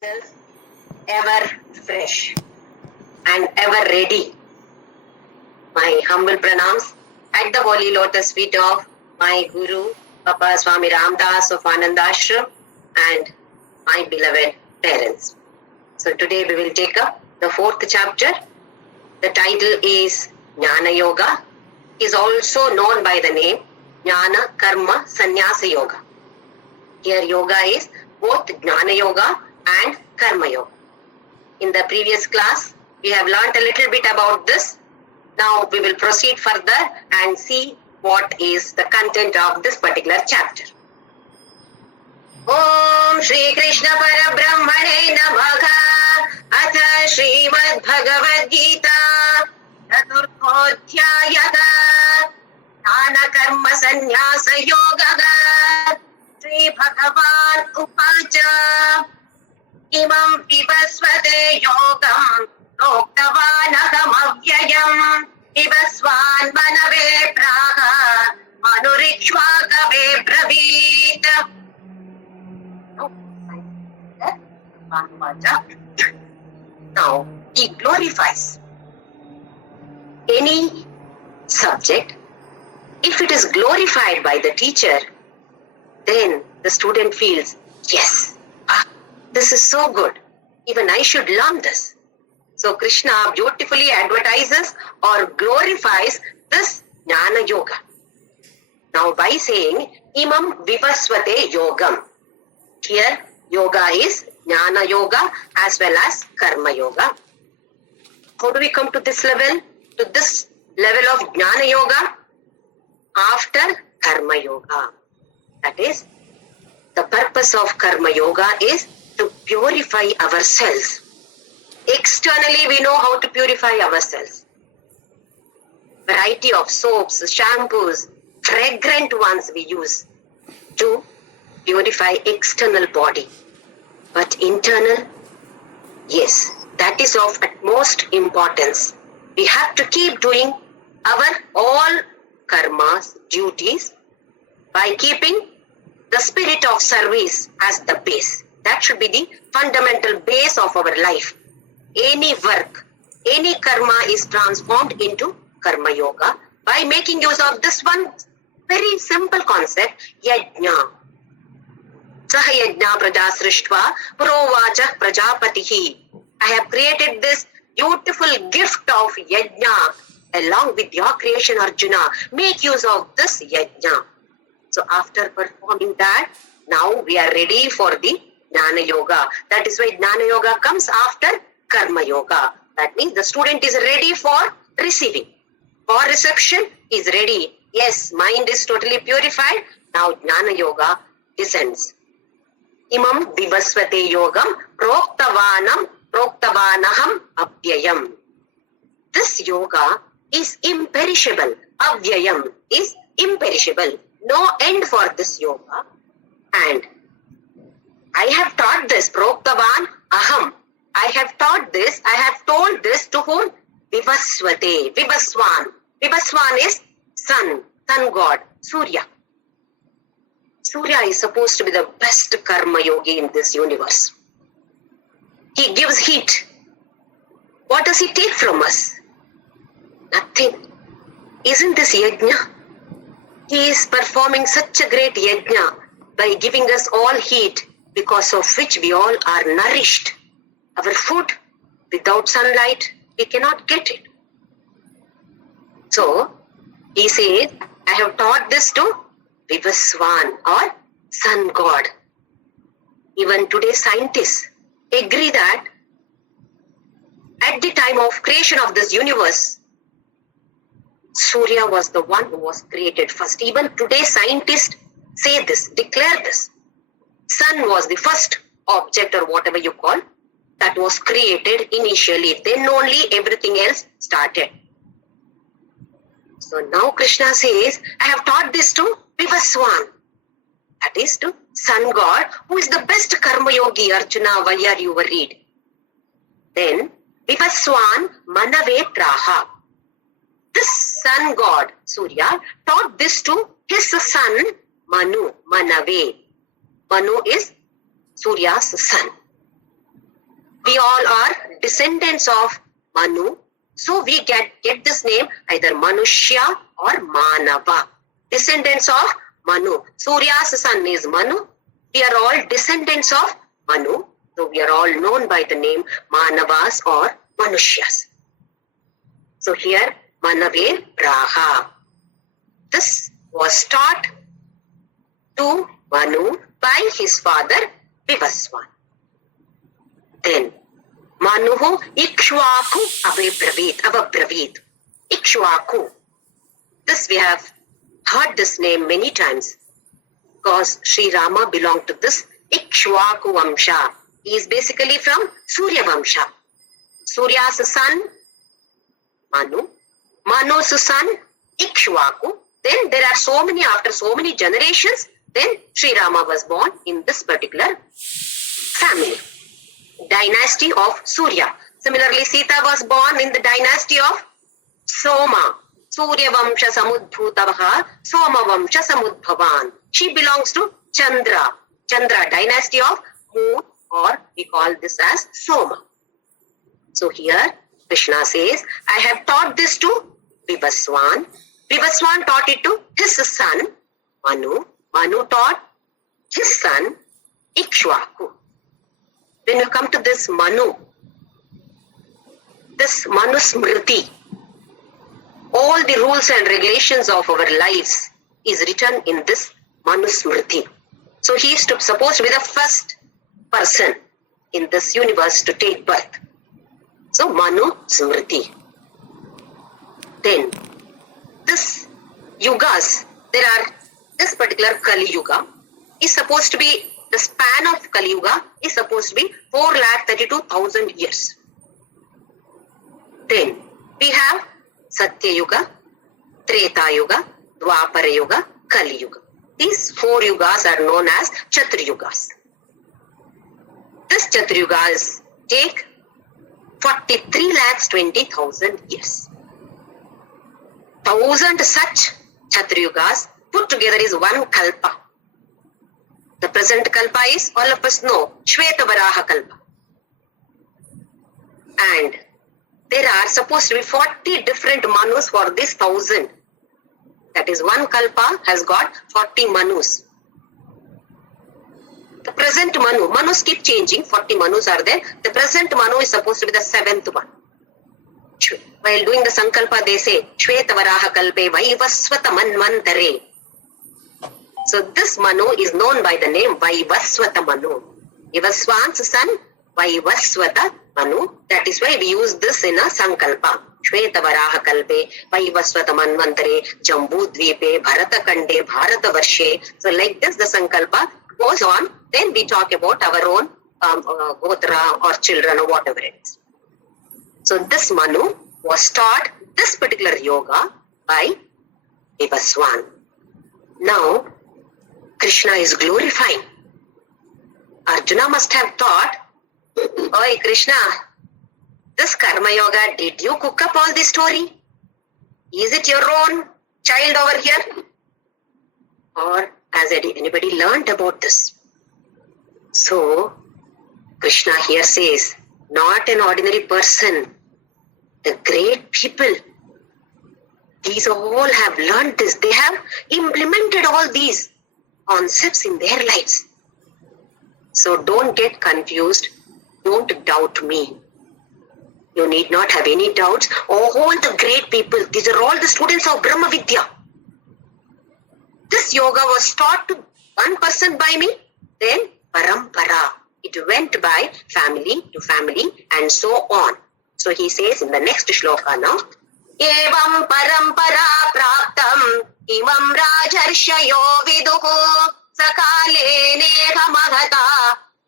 yourself ever fresh and ever ready. My humble pranams at the holy lotus feet of my Guru, Papa Swami Ramdas of Anandashram, and my beloved parents. So today we will take up the fourth chapter. The title is Jnana Yoga, is also known by the name Jnana Karma Sannyasa Yoga. Here yoga is both Jnana Yoga and Karma Yoga. In the previous class, we have learnt a little bit about this. Now we will proceed further and see what is the content of this particular chapter. Om Shri Krishna Parabrahmane Namaha Atha Srimad Bhagavadgita Chaturthodhyayah Jnana Karma Sannyasa Yoga Shri Bhagavan Upacha Imam Vivasvate Yogam Loktavanagam Avyayam Vivasvan Manave Praha Manurikshvakave Bravit. Now, he glorifies any subject. If it is glorified by the teacher, then the student feels, yes, this is so good. Even I should learn this. So Krishna beautifully advertises or glorifies this Jnana Yoga. Now by saying, Imam Vivasvate Yogam. Here, yoga is Jnana Yoga as well as Karma Yoga. How do we come to this level? To this level of Jnana Yoga? After Karma Yoga. That is, the purpose of Karma Yoga is to purify ourselves. Externally, we know how to purify ourselves. Variety of soaps, shampoos, fragrant ones we use to purify external body. But internal, yes, that is of utmost importance. We have to keep doing our all karmas, duties, by keeping the spirit of service as the base. That should be the fundamental base of our life. Any work, any karma is transformed into Karma Yoga by making use of this one very simple concept, Yajna. Saha Yajna Praja Srishtva Purovacha Prajapatihi. I have created this beautiful gift of Yajna along with your creation, Arjuna. Make use of this Yajna. So after performing that, now we are ready for the Jnana Yoga. That is why Jnana Yoga comes after Karma Yoga. That means the student is ready for receiving. For reception is ready. Yes, mind is totally purified. Now Jnana Yoga descends. Imam Vivasvate Yogam Proktavanaham Avyayam. This yoga is imperishable. Avyayam is imperishable. No end for this yoga. And I have taught this, Proktavan Aham. I have taught this, I have told this to whom? Vivasvate, Vivaswan. Vivaswan is sun, sun god, Surya. Surya is supposed to be the best karma yogi in this universe. He gives heat. What does he take from us? Nothing. Isn't this yajna? He is performing such a great yajna by giving us all heat, because of which we all are nourished. Our food, without sunlight, we cannot get it. So, he says, I have taught this to Vivaswan or Sun God. Even today scientists agree that at the time of creation of this universe, Surya was the one who was created first. Even today scientists say this, declare this. Sun was the first object or whatever you call that was created initially. Then only everything else started. So now Krishna says, I have taught this to Vivaswan. That is to Sun God, who is the best karma yogi. Arjuna, why are you worried? Then Vivaswan Manave Praha. This Sun God, Surya, taught this to his son Manu, Manave. Manu is Surya's son. we all are descendants of Manu. So we get this name either Manushya or Manava. Descendants of Manu. Surya's son is Manu. We are all descendants of Manu. So we are all known by the name Manavas or Manushyas. So here Manave Praha. This was taught to Manu by his father Vivaswan. Then Manuhu Ikshwaku Avabravit. Ikshwaku. This we have heard this name many times because Sri Rama belonged to this Ikshwaku Vamsha. He is basically from Surya Vamsha. Surya's son Manu. Manu's son Ikshwaku. Then there are after so many generations, then Sri Rama was born in this particular family. Dynasty of Surya. Similarly, Sita was born in the dynasty of Soma. Surya Vamsha Samudbhutavaha, Soma Vamsha Samudbhavan. She belongs to Chandra. Chandra, dynasty of Moon, or we call this as Soma. So here, Krishna says, I have taught this to Vivaswan. Vivaswan taught it to his son, Manu. Manu taught his son, Ikshwaku. When you come to this Manu Smriti, all the rules and regulations of our lives is written in this Manu Smriti. So he is supposed to be the first person in this universe to take birth. So Manu Smriti. Then this yugas, this particular Kali Yuga is supposed to be, the span of Kali Yuga is supposed to be 4,32,000 years. Then we have Satya Yuga, Treta Yuga, Dwapara Yuga, Kali Yuga. These 4 yugas are known as Chatur-yugas. This Chatur-yugas take 43,20,000 years. 1,000 such Chatur-yugas put together is one Kalpa. The present Kalpa is, all of us know, Shvetavaraha Kalpa. And there are supposed to be 40 different Manus for this 1,000. That is, one Kalpa has got 40 Manus. The present Manus keep changing, 40 Manus are there. The present Manu is supposed to be the 7th one. While doing the Sankalpa, they say, Shvetavaraha Kalpe Vaivaswata Manvantare. So this Manu is known by the name Vaivaswata Manu. Vivaswan's son, Vaivaswata Manu. That is why we use this in a Sankalpa. Shvetavaraha Kalpe Vaivaswata Manvantare Jambudvipe Bharata Kande Bharata Varshe. So like this the Sankalpa goes on. Then we talk about our own Gotra or children or whatever it is. So this Manu was taught this particular yoga by Vivaswan. Now, Krishna is glorifying. Arjuna must have thought, Oi Krishna, this Karma Yoga, did you cook up all this story? Is it your own child over here? Or has anybody learned about this? So, Krishna here says, not an ordinary person. The great people, these all have learned this. They have implemented all these concepts in their lives. So don't get confused. Don't doubt me. You need not have any doubts. All the great people, these are all the students of Brahma Vidya. This yoga was taught to one person by me, then parampara. It went by family to family and so on. So he says in the next shloka now, Evam parampara praptam imam rajarshayo viduhu sakale neha maghata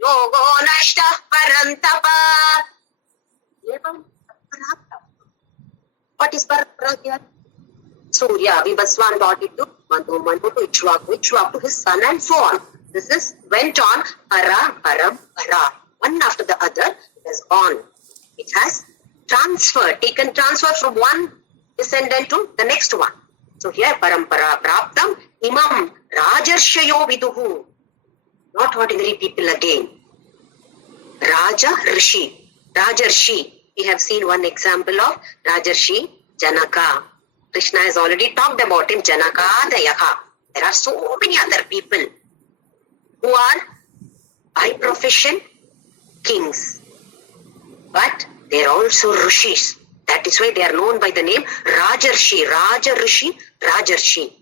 yogo nashta parantapa. Evam praptam. What is parampara here? Surya, Vivaswan taught it to Manu, Manu to Ikshwaku to his son and so on. This went on para. One after the other, it has gone. It has taken transfer from one descendant to the next one. So here, parampara praptam imam rajarshayo viduhu. Not ordinary people again. Raja Rishi. Rajarshi. We have seen one example of Rajarshi Janaka. Krishna has already talked about him, Janaka Dayaha. There are so many other people who are by profession kings. But they are also Rishis. That is why they are known by the name Rajarshi. Rajarshi, Rajarshi.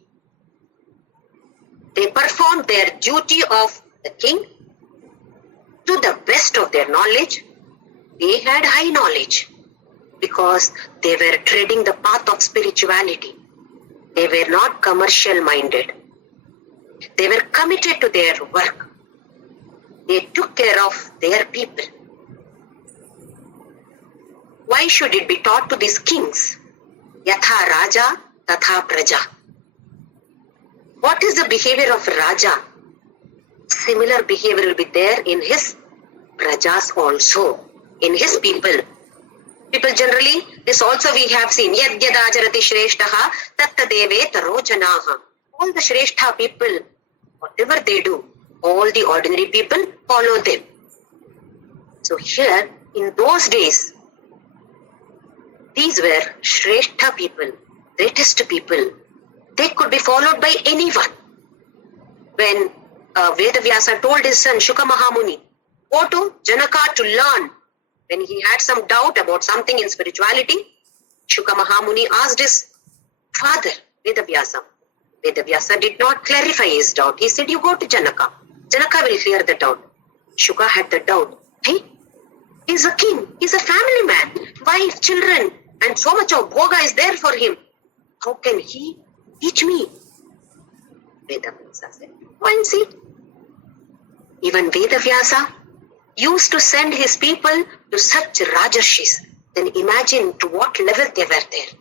They performed their duty of the king to the best of their knowledge. They had high knowledge because they were treading the path of spirituality. They were not commercial minded. They were committed to their work. They took care of their people. Why should it be taught to these kings? Yatha Raja, Tatha Praja. What is the behavior of Raja? Similar behavior will be there in his Prajas also, in his people. People generally, this also we have seen, Yad Yadacharati Shreshtaha, Tatta Deve Taro Janaha. All the Shrestha people, whatever they do, all the ordinary people follow them. So here, in those days, these were Shrestha people, greatest people. They could be followed by anyone. When Vedavyasa told his son Shuka Mahamuni, go to Janaka to learn. When he had some doubt about something in spirituality, Shuka Mahamuni asked his father, Vedavyasa. Vedavyasa did not clarify his doubt. He said, you go to Janaka. Janaka will clear the doubt. Shuka had the doubt. Hey, he's a king. He's a family man. Wife, children, and so much of bhoga is there for him. How can he teach me? Vedavyasa said, go and see. Even Vedavyasa used to send his people to such Rajarshis. Then imagine to what level they were there.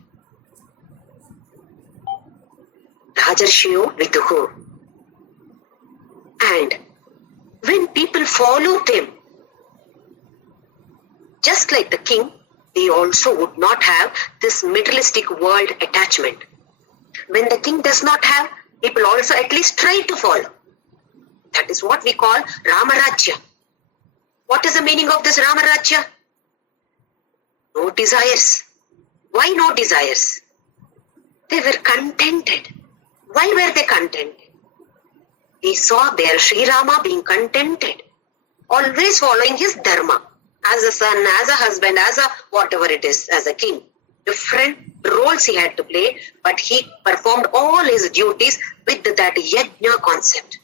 Rajarshiyo Viduhu. And when people follow them, just like the king, they also would not have this materialistic world attachment. When the king does not have, people also at least try to follow. That is what we call Ramarajya. What is the meaning of this Ramarajya? No desires. Why no desires? They were contented. Why were they contented? They saw their Sri Rama being contented, always following his dharma, as a son, as a husband, as a whatever it is, as a king. Different roles he had to play, but he performed all his duties with that yajna concept.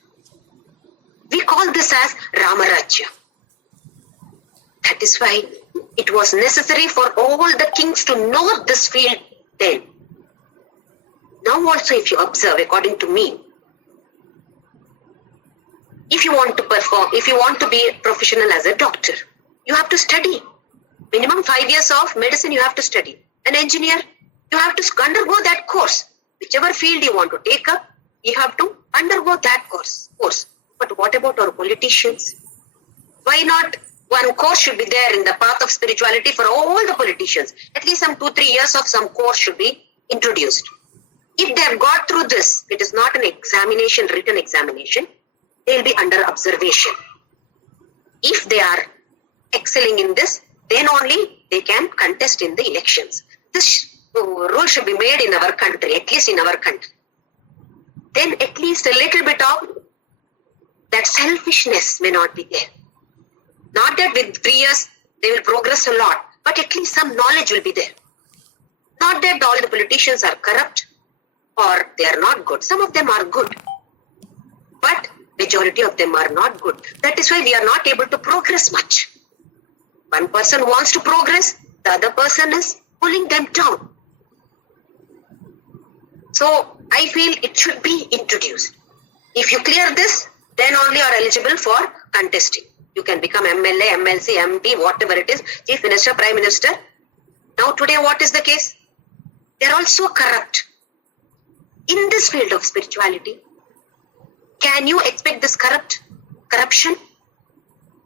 We call this as Ramarajya. That is why it was necessary for all the kings to know this field then. Now also if you observe, according to me, if you want to perform, if you want to be a professional as a doctor, you have to study. Minimum 5 years of medicine you have to study. An engineer, you have to undergo that course. Whichever field you want to take up, you have to undergo that course. But what about our politicians? Why not one course should be there in the path of spirituality for all the politicians? At least some 2-3 years of some course should be introduced. If they have got through this, it is not an examination, written examination, they will be under observation. If they are excelling in this, then only they can contest in the elections. This rule should be made in our country, at least in our country. Then at least a little bit of that selfishness may not be there. Not that with 3 years they will progress a lot, but at least some knowledge will be there. Not that all the politicians are corrupt or they are not good. Some of them are good, but majority of them are not good. That is why we are not able to progress much. One person wants to progress, the other person is pulling them down. So I feel it should be introduced. If you clear this, then only are eligible for contesting. You can become MLA, MLC, MP, whatever it is, Chief Minister, Prime Minister. Now today what is the case? They are also corrupt. In this field of spirituality, can you expect this corruption?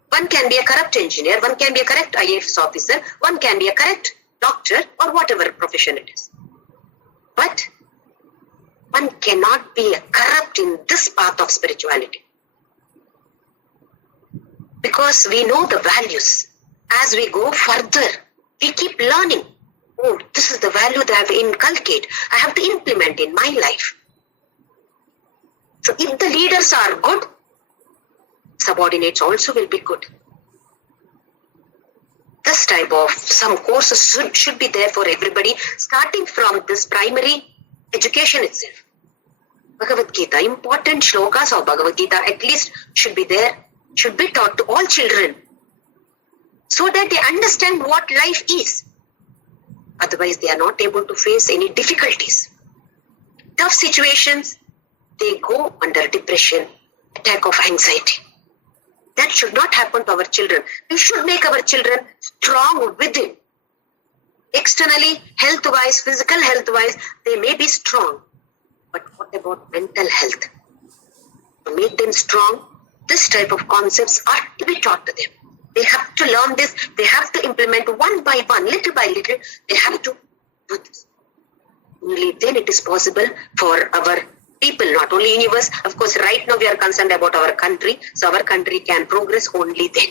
One can be a corrupt engineer, one can be a corrupt IAS officer, one can be a corrupt doctor or whatever profession it is. But one cannot be a corrupt in this path of spirituality. Because we know the values. As we go further, we keep learning. Oh, this is the value that I have to inculcate. I have to implement in my life. So if the leaders are good, subordinates also will be good. This type of some courses should be there for everybody, starting from this primary education itself. Bhagavadgita, important shlokas of Bhagavadgita at least should be there, should be taught to all children, so that they understand what life is. Otherwise, they are not able to face any difficulties. Tough situations, they go under depression, attack of anxiety. That should not happen to our children. We should make our children strong within. Externally, health-wise, physical health-wise, they may be strong. But what about mental health? To make them strong, this type of concepts are to be taught to them. They have to learn this. They have to implement one by one, little by little. They have to do this. Only then it is possible for our people, not only universe. Of course, right now we are concerned about our country. So our country can progress only then.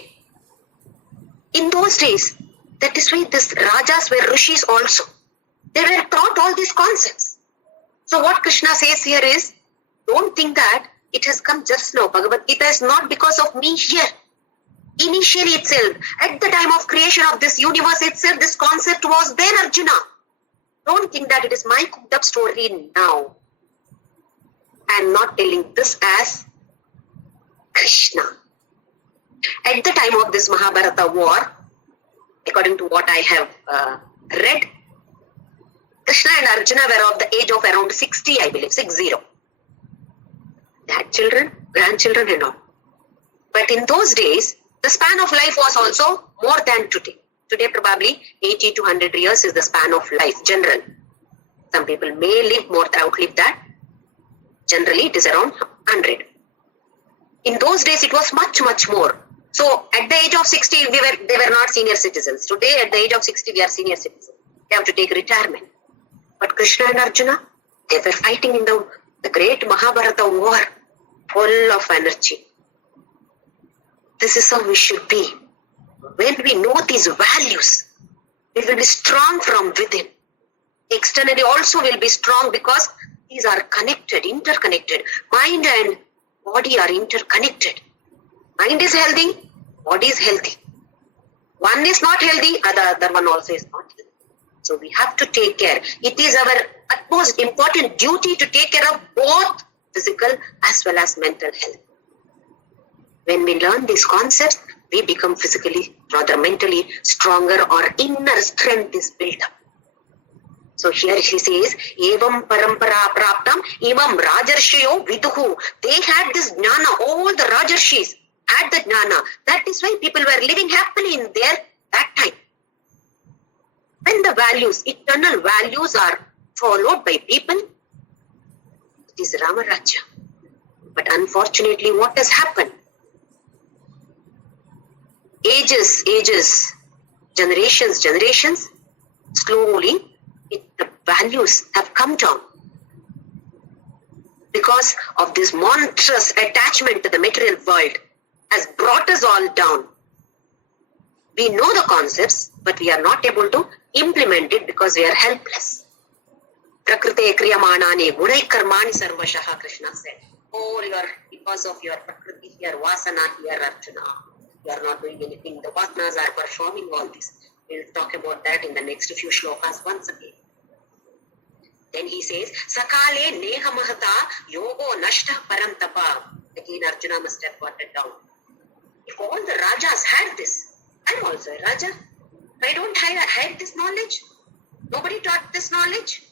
In those days, that is why these Rajas were Rishis also. They were taught all these concepts. So what Krishna says here is, don't think that it has come just now. Bhagavad Gita is not because of me here. Initially itself, at the time of creation of this universe itself, this concept was there, Arjuna. Don't think that it is my cooked up story now. I am not telling this as Krishna. At the time of this Mahabharata war, according to what I have read, Krishna and Arjuna were of the age of around 60, I believe, 60. They had children, grandchildren and all. But in those days, the span of life was also more than today. Today probably 80 to 100 years is the span of life, general. Some people may live more, outlive that. Generally, it is around 100. In those days, it was much, much more. So, at the age of 60, they were not senior citizens. Today, at the age of 60, we are senior citizens. They have to take retirement. But Krishna and Arjuna, they were fighting in the great Mahabharata war, full of energy. This is how we should be. When we know these values, we will be strong from within. Externally also will be strong because these are connected, interconnected. Mind and body are interconnected. Mind is healthy, body is healthy. One is not healthy, other one also is not healthy. So we have to take care. It is our utmost important duty to take care of both physical as well as mental health. When we learn these concepts, we become physically, rather mentally stronger, or inner strength is built up. So here he says, Evam parampara praptam, imam rajarshiyo viduhu. They had this jnana, all the rajarshis had the jnana. That is why people were living happily in that time. When the values, eternal values are followed by people, it is Ramaraja. But unfortunately, what has happened? Ages, generations, slowly, the values have come down. Because of this monstrous attachment to the material world has brought us all down. We know the concepts, but we are not able to implement it because we are helpless. Prakrite kriyamanani gunai karmani sarvashaha, Krishna said. Because of your prakriti here, vasana here, Arjuna. You are not doing anything. The vasanas are performing all this. We will talk about that in the next few shlokas once again. Then he says, Sakale neha mahata yogo nashta parantapa. Again, Arjuna must have got it down. If all the Rajas had this, I'm also a Raja. I don't have this knowledge. Nobody taught this knowledge.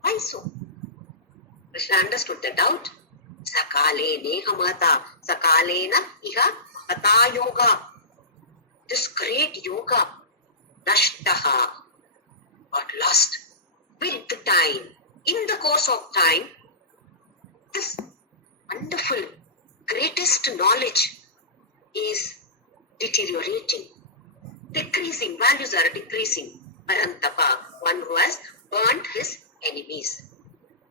Why so? Krishna understood the doubt. Sakale neha mahata. Sakalena iha hata yoga. This great yoga, nashtaha, got lost. With the time, in the course of time, this wonderful, greatest knowledge is deteriorating, decreasing, values are decreasing. Parantapa, one who has burnt his enemies.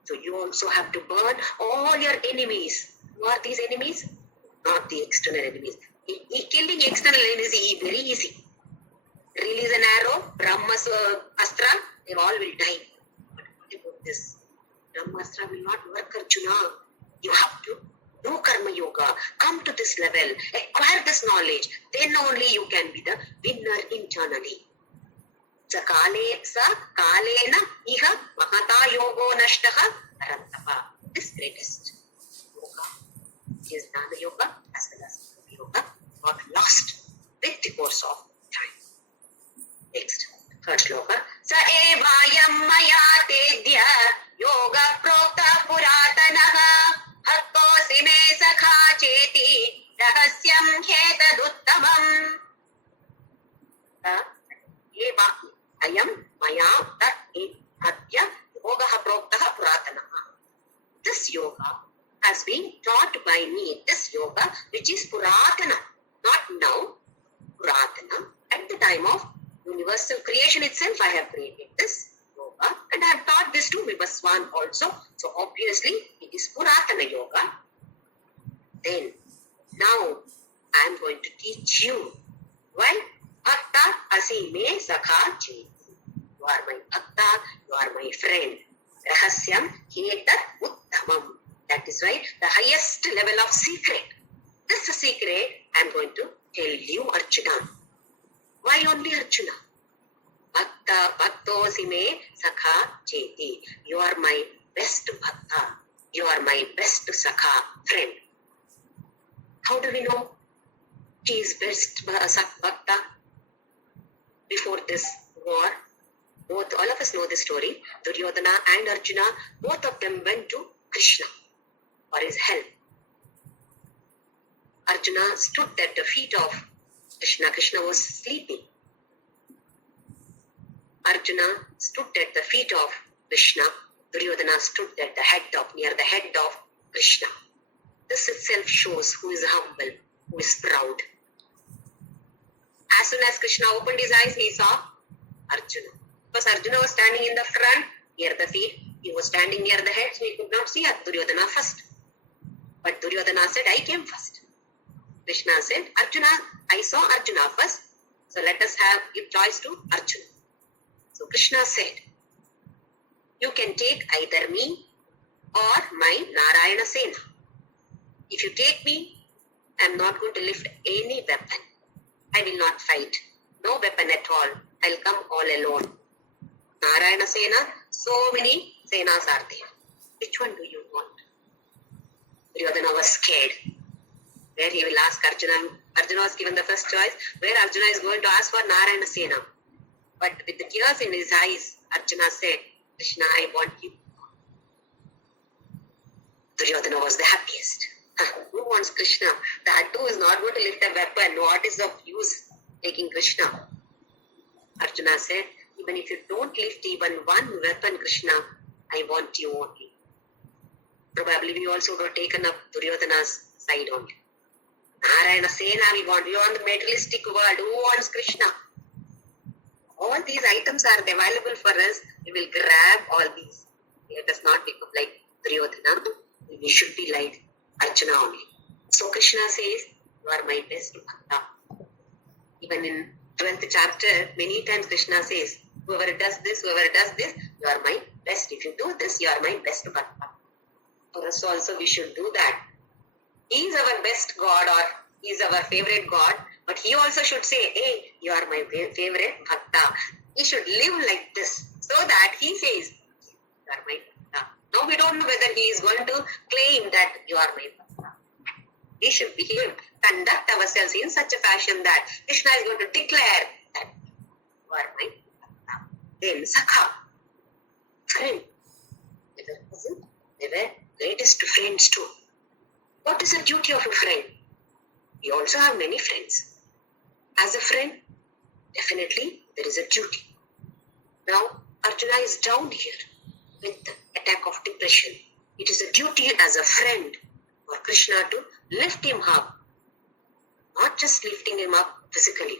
So you also have to burn all your enemies. Who are these enemies? Not the external enemies. Killing external enemies is very easy. Release an arrow, Brahma's astra, they all will die. But what about this? Brahmastra will not work, Arjuna. You have to do karma yoga, come to this level, acquire this knowledge, then only you can be the winner internally. Sa kalena iha mahata yogo nashtaha arantapa. This greatest yoga is Jnana yoga as well as yoga got lost with the course of time. Next, third shloka. Sa evayam maya tedya yoga prokta puratanaha bhaktosi me sakha cheti rahasyam hetaduttamam. Ayam maya adya yoga prokta puratanaha. This yoga has been taught by me. This yoga which is puratana, not now, puratana. At the time of universal creation itself, I have created this yoga and I have taught this to Vivaswan also. So obviously, it is Puratana yoga. Then, now, I am going to teach you. Why? Bhakta asime sakha cheti. You are my bhakta, you are my friend. Rahasyam hetat uttamam. That is why the highest level of secret. This secret I am going to tell you, Arjuna. Why only Arjuna? Bhakta, bhaktosi me sakha cheti. You are my best bhakta. You are my best sakha, friend. How do we know he is best bhakta? Before this war, all of us know the story. Duryodhana and Arjuna, both of them went to Krishna for his help. Arjuna stood at the feet of Krishna. Krishna was sleeping. Arjuna stood at the feet of Krishna. Duryodhana stood at near the head of Krishna. This itself shows who is humble, who is proud. As soon as Krishna opened his eyes, he saw Arjuna. Because Arjuna was standing in the front, near the feet. He was standing near the head, so he could not see Duryodhana first. But Duryodhana said, I came first. Krishna said, Arjuna, I saw Arjuna first, so let us give choice to Arjuna. So Krishna said, you can take either me or my Narayana Sena. If you take me, I am not going to lift any weapon. I will not fight. No weapon at all. I will come all alone. Narayana Sena, so many Senas are there. Which one do you want? Duryodhana was scared. Where he will ask Arjuna. Arjuna was given the first choice. Where Arjuna is going to ask for Narayana Sena. But with the tears in his eyes, Arjuna said, Krishna, I want you. Duryodhana was the happiest. Who wants Krishna? That too is not going to lift a weapon. What is of use taking Krishna? Arjuna said, even if you don't lift even one weapon, Krishna, I want you only. Probably we also would have taken up Duryodhana's side only. Narayana Sena we want the materialistic world. Who wants Krishna? All these items are available for us. We will grab all these. Let us not become like Duryodhana. We should be like Arjuna only. So Krishna says, you are my best bhakta. Even in 12th chapter, many times Krishna says, whoever does this, you are my best. If you do this, you are my best bhakta. For us also, we should do that. He is our best God or he is our favorite God, but he also should say, hey, you are my favorite bhakta. He should live like this so that he says, you are my bhakta. Now we don't know whether he is going to claim that you are my bhakta. We should behave, conduct ourselves in such a fashion that Krishna is going to declare that you are my bhakta. Then Sakha, friend. They were cousin, they were greatest friends too. What is the duty of a friend? We also have many friends. As a friend, definitely there is a duty. Now, Arjuna is down here with the attack of depression. It is a duty as a friend for Krishna to lift him up. Not just lifting him up physically,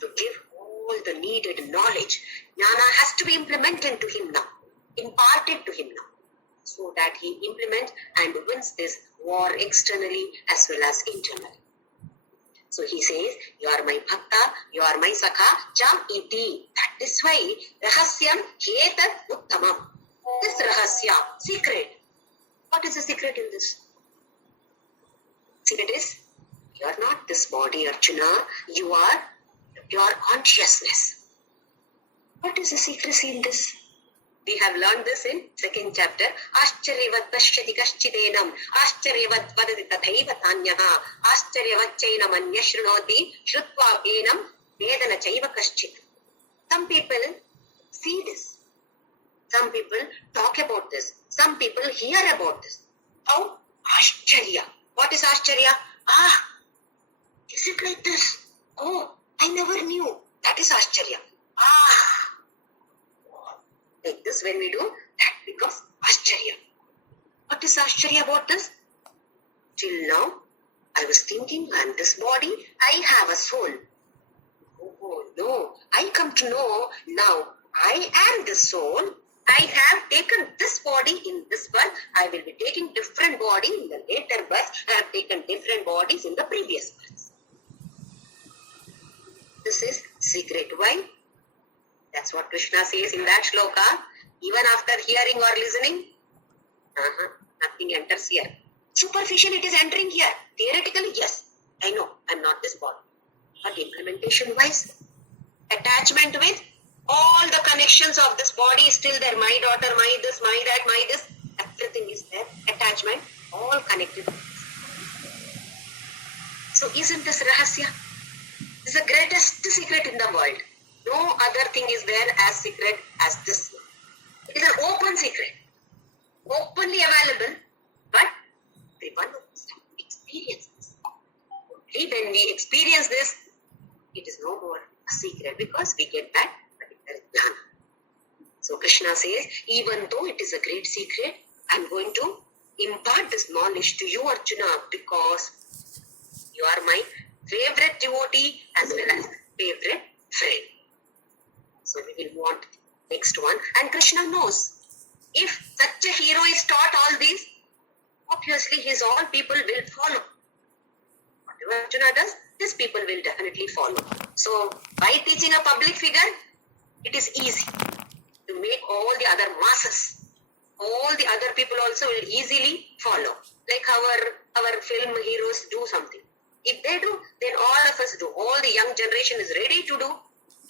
to give all the needed knowledge. Jnana has to be implemented to him now, imparted to him now, so that he implements and wins this war externally as well as internally. So he says, you are my bhakta, you are my sakha, jam iti. That is why rahasyam hetat uttamam. This rahasya, secret. What is the secret in this? Secret is, you are not this body, Arjuna. You are pure consciousness. What is the secrecy in this? We have learned this in second chapter. Ascharyavat pashyati kaschidenam. Ascharyavat vadati tathaiva tanyaha. Ascharyavat chainam anya shrunoti. Shrutva enam vedana chaiva kaschit. Some people see this. Some people talk about this. Some people hear about this. How? Ascharya. What is Ascharya? Ah, is it like this? Oh, I never knew. That is Ascharya. Ah. Like this, when we do, that becomes Ascharya. What is Ascharya about this? Till now, I was thinking, and this body, I have a soul. Oh no, I come to know now, I am the soul. I have taken this body in this birth. I will be taking different body in the later birth. I have taken different bodies in the previous births. This is secret. Why? That's what Krishna says in that shloka. Even after hearing or listening, nothing enters here. Superficial, it is entering here. Theoretically, yes, I know, I'm not this body. But implementation-wise, attachment with all the connections of this body is still there. My daughter, my this, my that, my this. Everything is there. Attachment, all connected. So isn't this rahasya? This is the greatest secret in the world. No other thing is there as secret as this one. It is an open secret. Openly available, but everyone must experience this. Only when we experience this, it is no more a secret because we get that particular jnana. So Krishna says, even though it is a great secret, I am going to impart this knowledge to you, Arjuna, because you are my favorite devotee as well as favorite friend. So we will move on to the next one. And Krishna knows, if such a hero is taught all these, obviously his all people will follow. Whatever Arjuna does, these people will definitely follow. So by teaching a public figure, it is easy to make all the other masses, all the other people also will easily follow. Like our film heroes do something. If they do, then all of us do. All the young generation is ready to do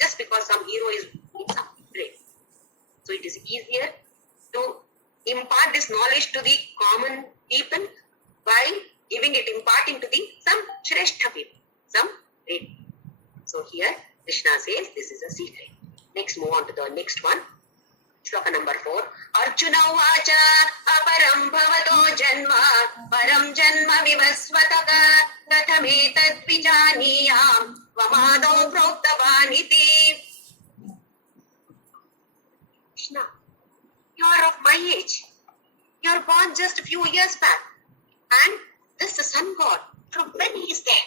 just because some hero is doing something great. So it is easier to impart this knowledge to the common people by imparting to the some Shrestha people, some great. So here Krishna says this is a secret. Next, move on to the next one. Shloka number 4. Arjuna vacha aparam bhavato janma param janma vivasvataka tathametad vijaniyam vamado proktavaniti. Krishna, you are of my age. You are born just a few years back. And this the sun god, from when he is there?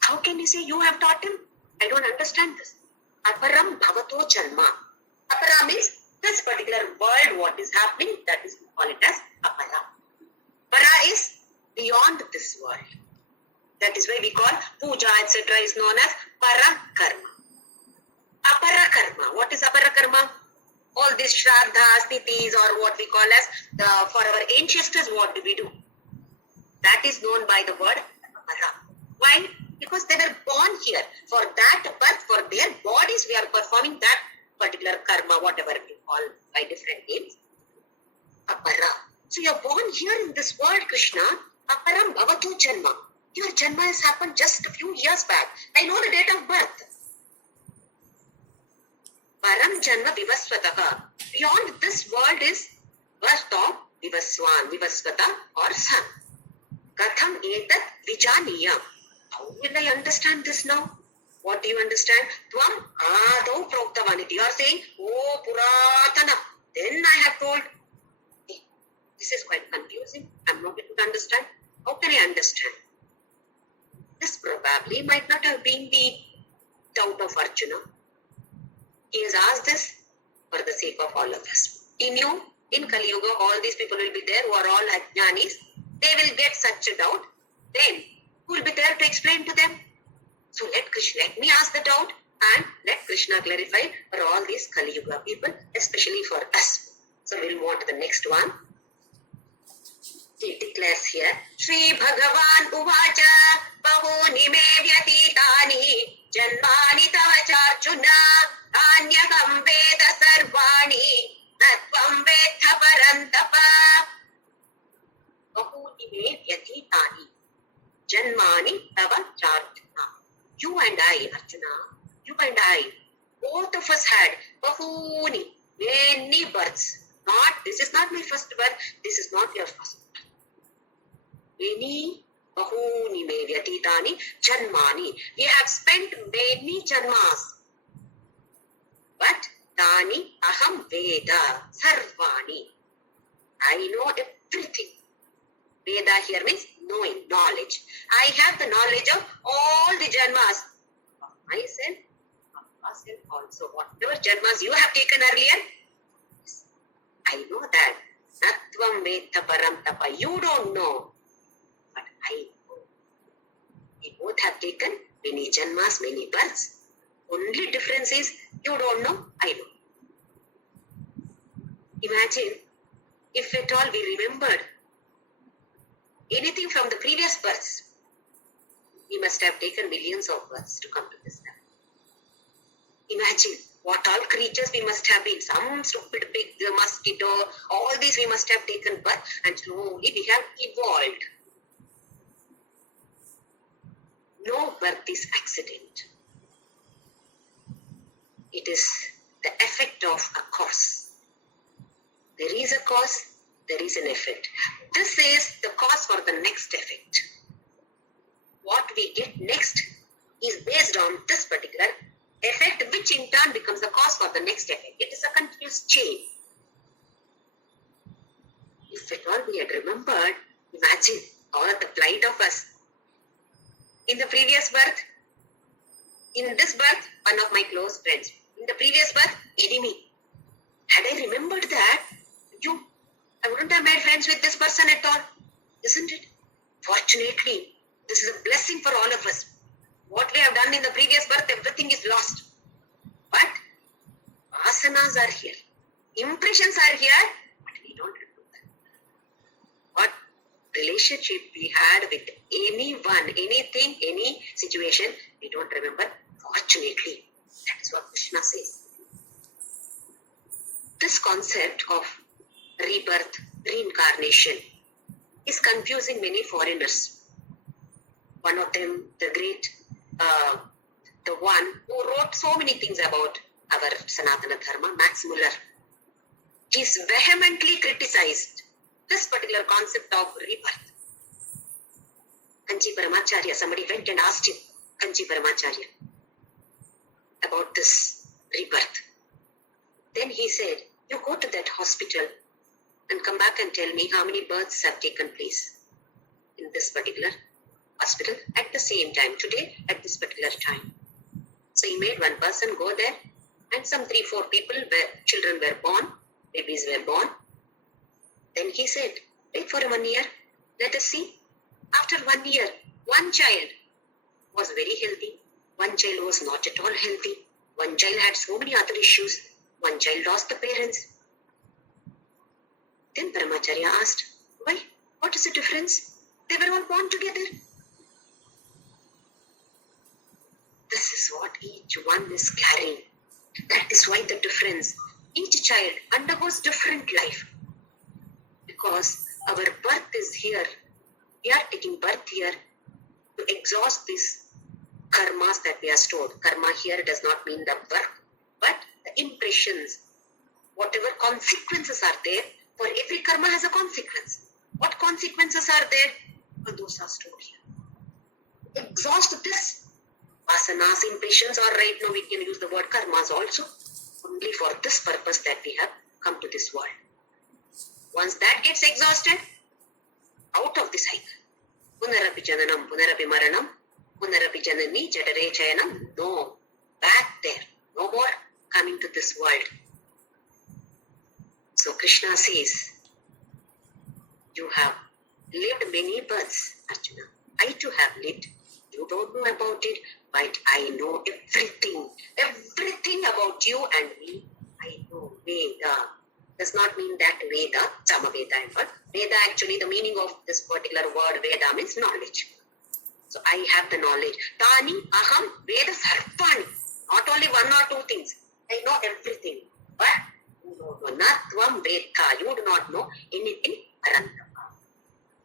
How can you say you have taught him? I don't understand this. Aparam bhavato janma. Apara means this particular world, what is happening, that is we call it as apara. Para is beyond this world. That is why we call puja, etc. is known as para karma. Apara karma. What is apara karma? All these shraddhas, titis, or what we call as for our ancestors, what do we do? That is known by the word apara. Why? Because they were born here. For that birth, for their bodies, we are performing that particular karma, whatever we call by different names. Apara. So you are born here in this world, Krishna. Aparam bhavato janma. Your janma has happened just a few years back. I know the date of birth. Param janma vivasvataka. Beyond this world is birth of Vivaswan, Vivasvata or son. Katham etat vijaniyam. How will I understand this now? What do you understand? Tvam adau proktavaniti. You are saying, oh puratana. Then I have told. Hey, this is quite confusing. I am not able to understand. How can I understand? This probably might not have been the doubt of Arjuna. He has asked this for the sake of all of us. In Kali Yuga, all these people will be there who are all ajnanis. They will get such a doubt. Then, who will be there to explain to them? So let me ask the doubt and let Krishna clarify for all these Kali Yuga people, especially for us. So we'll move on to the next one. He declares here, Shri Bhagavan Uvacha Bahuni me vyatitani Janmani tava charjuna Anyagam veda sarvani Natvam vedha parantapa Bahuni me vyatitani Janmani tava charjuna. You and I, Arjuna, you and I, both of us had Bahuni, many births. This is not my first birth, this is not your first birth. Many bahuni me vyatitani janmani. We have spent many janmas. But tani aham veda sarvani. I know everything. Veda here means knowing, knowledge. I have the knowledge of all the janmas. Of myself, of myself also. Whatever janmas you have taken earlier, I know that. Natvam vedha param tapa. You don't know. But I know. We both have taken many janmas, many births. Only difference is you don't know, I know. Imagine if at all we remembered anything from the previous births. We must have taken millions of births to come to this level. Imagine what all creatures we must have been. Some stupid big mosquito, all these we must have taken birth and slowly we have evolved. No birth is accident. It is the effect of a cause. There is a cause, there is an effect. This is the cause for the next effect. What we get next is based on this particular effect, which in turn becomes the cause for the next effect. It is a continuous chain. If at all we had remembered, imagine all the plight of us. In the previous birth, in this birth, one of my close friends. In the previous birth, enemy. Had I remembered that, I wouldn't have made friends with this person at all. Isn't it? Fortunately, this is a blessing for all of us. What we have done in the previous birth, everything is lost. But vasanas are here. Impressions are here, but we don't remember. What relationship we had with anyone, anything, any situation, we don't remember. Fortunately, that is what Krishna says. This concept of rebirth, reincarnation is confusing many foreigners. One of them, the great, the one who wrote so many things about our Sanatana Dharma, Max Muller, he's vehemently criticized this particular concept of rebirth. Kanchi Paramacharya, somebody went and asked him, Kanchi Paramacharya, about this rebirth. Then he said, you go to that hospital and come back and tell me how many births have taken place in this particular hospital at the same time, today at this particular time. So he made one person go there and some 3-4 children were born, babies were born. Then he said, wait for 1 year, let us see. After 1 year, one child was very healthy, one child was not at all healthy, one child had so many other issues, one child lost the parents. Then Paramacharya asked, why? What is the difference? They were all born together. This is what each one is carrying. That is why the difference. Each child undergoes different life. Because our birth is here. We are taking birth here to exhaust these karmas that we are stored. Karma here does not mean the work, but the impressions. Whatever consequences are there, for every karma has a consequence. What consequences are there? Well, those are stored here. Exhaust this. Vasanas, impressions, or right now we can use the word karmas also. Only for this purpose that we have come to this world. Once that gets exhausted, out of the cycle. Punarapi jananam, punarapi maranam, punarapi janani, jadare chayanam. No, back there. No more coming to this world. So Krishna says, you have lived many births, Arjuna, I too have lived. You don't know about it, but I know everything about you and me. I know Veda. Does not mean that Veda, Samaveda and all. Veda, actually the meaning of this particular word Veda means knowledge. So I have the knowledge. Tani aham Veda sarvani. Not only one or two things. I know everything. But you don't know. Natvam Vedka. You do not know anything. Arantama.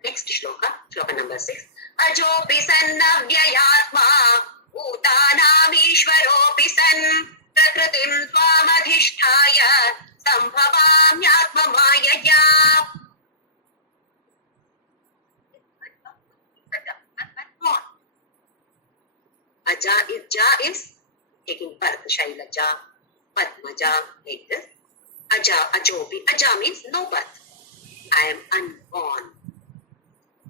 Next shloka, shloka number 6. Ajopi sannavyayatma utanamishvaropi san prakritim tvamadhisthaya sambhavamyatma mayaya. Ja is taking birth. Shaila ja, Padma ja, like this. Ajopi. Aja means no birth. I am unborn.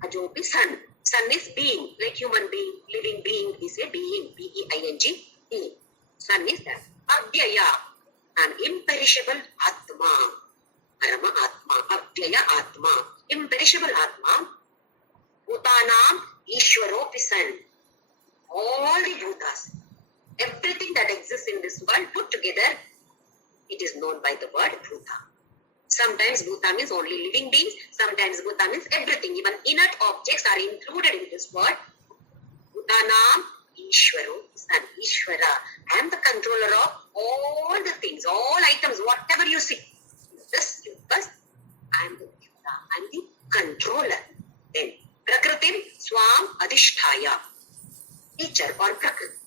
Ajopi sun. Sun is being, like human being, living being is a being. B-E-I-N-G, being. Sun is that. Avyaya, an imperishable Atma. Parama Atma. Avyaya Atma. Imperishable Atma. Bhutanam Ishwaropi San. All the Bhutas. Everything that exists in this world put together, it is known by the word Bhuta. Sometimes Bhuta means only living beings. Sometimes Bhuta means everything. Even inert objects are included in this word. Bhutanam Ishwaro San. Ishwara. I am the controller of all the things, all items, whatever you see. This universe, I am the Bhuta. I am the controller. Then Prakritim Swam Adhisthaya. Teacher or Prakriti.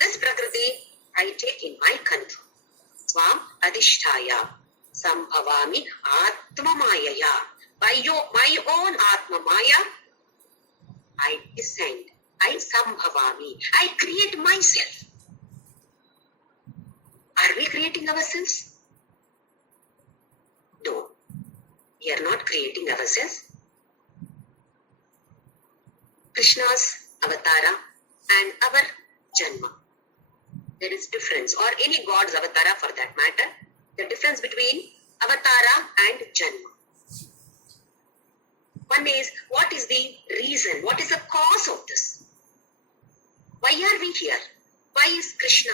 This Prakriti I take in my control. Swam Adhisthaya. Sambhavami Atma Mayaya. By my own Atma Maya, I descend. I Sambhavami. I create myself. Are we creating ourselves? No. We are not creating ourselves. Krishna's avatara and our Janma. There is difference, or any God's avatara for that matter. The difference between avatara and Janma. One is, what is the reason? What is the cause of this? Why are we here? Why is Krishna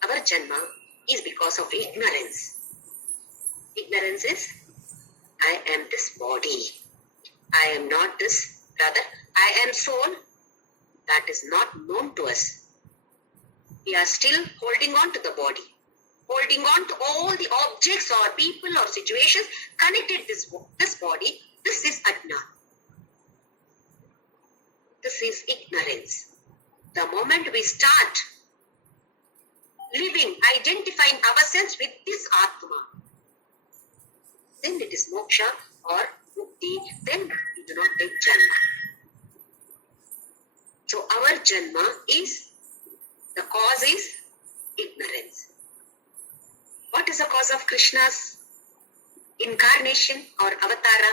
there? Our Janma is because of ignorance. Ignorance is, I am this body. I am not this, rather, I am soul. That is not known to us. We are still holding on to the body, holding on to all the objects or people or situations connected this body. This is ajna. This is ignorance. The moment we start living, identifying ourselves with this Atma, then it is moksha or mukti, then we do not take janma. So our janma is, the cause is ignorance. What is the cause of Krishna's incarnation or avatara?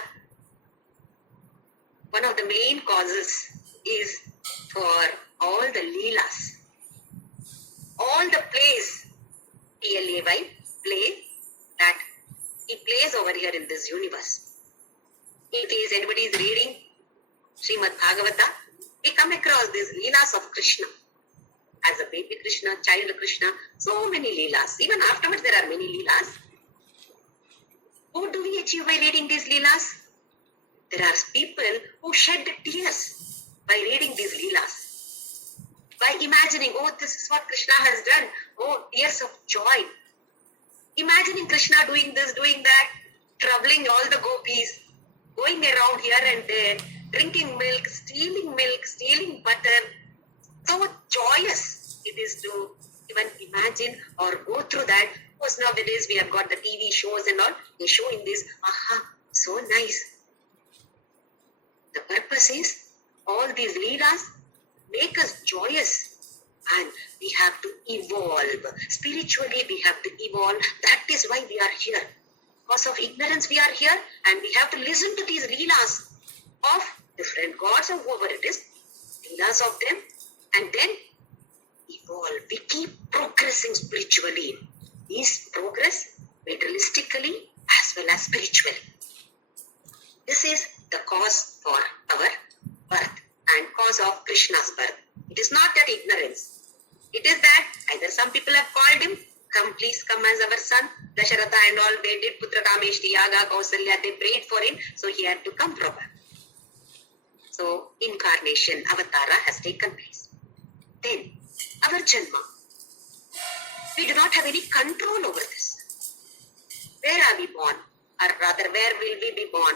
One of the main causes is for all the leelas, all the plays, P-L-A-Y, play that he plays over here in this universe. In case anybody is reading Srimad Bhagavata, we come across these leelas of Krishna. As a baby Krishna, child Krishna, so many leelas. Even afterwards there are many leelas. What do we achieve by reading these leelas? There are people who shed tears by reading these leelas. By imagining, oh, this is what Krishna has done. Oh, tears of joy. Imagining Krishna doing this, doing that, troubling all the gopis, going around here and there, drinking milk, stealing butter. So joyous it is to even imagine or go through that. Of course, nowadays we have got the TV shows and all. They show in this, so nice. The purpose is, all these leelas make us joyous, and we have to evolve. Spiritually, we have to evolve. That is why we are here. Because of ignorance, we are here, and we have to listen to these leelas of different gods or whoever it is, leelas of them, and then evolve. We keep progressing spiritually. Is progress materialistically as well as spiritually. This is the cause for our birth and cause of Krishna's birth. It is not that ignorance. It is that either some people have called him, come, please come as our son. Dasharatha and all, they did Putra Kameshti Yaga, Kausalya, they prayed for him, so he had to come from her. So, incarnation, avatara has taken place. Then, our Janma. We do not have any control over this. Where are we born? Or rather, where will we be born?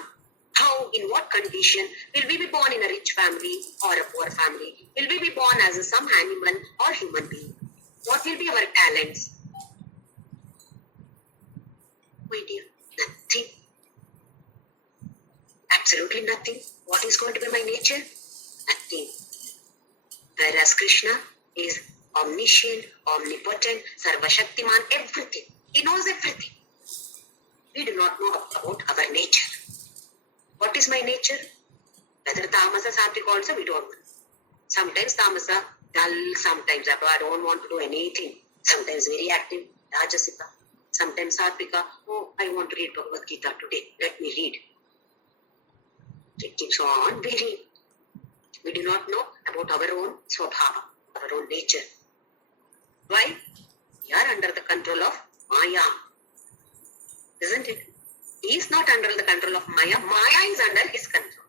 How, in what condition? Will we be born in a rich family or a poor family? Will we be born as some animal or human being? What will be our talents? My dear, nothing. Absolutely nothing. What is going to be my nature? Nothing. Whereas Krishna is omniscient, omnipotent, sarvashaktiman, everything. He knows everything. We do not know about our nature. What is my nature? Whether tamasa, sattvic also, we don't know. Sometimes tamasa, dull, sometimes I don't want to do anything. Sometimes very active, rajasika. Sometimes sattvika, oh, I want to read Bhagavadgita today. Let me read. It keeps on reading. We do not know about our own swabhava, our own nature. Why? We are under the control of Maya. Isn't it? He is not under the control of Maya. Maya is under his control.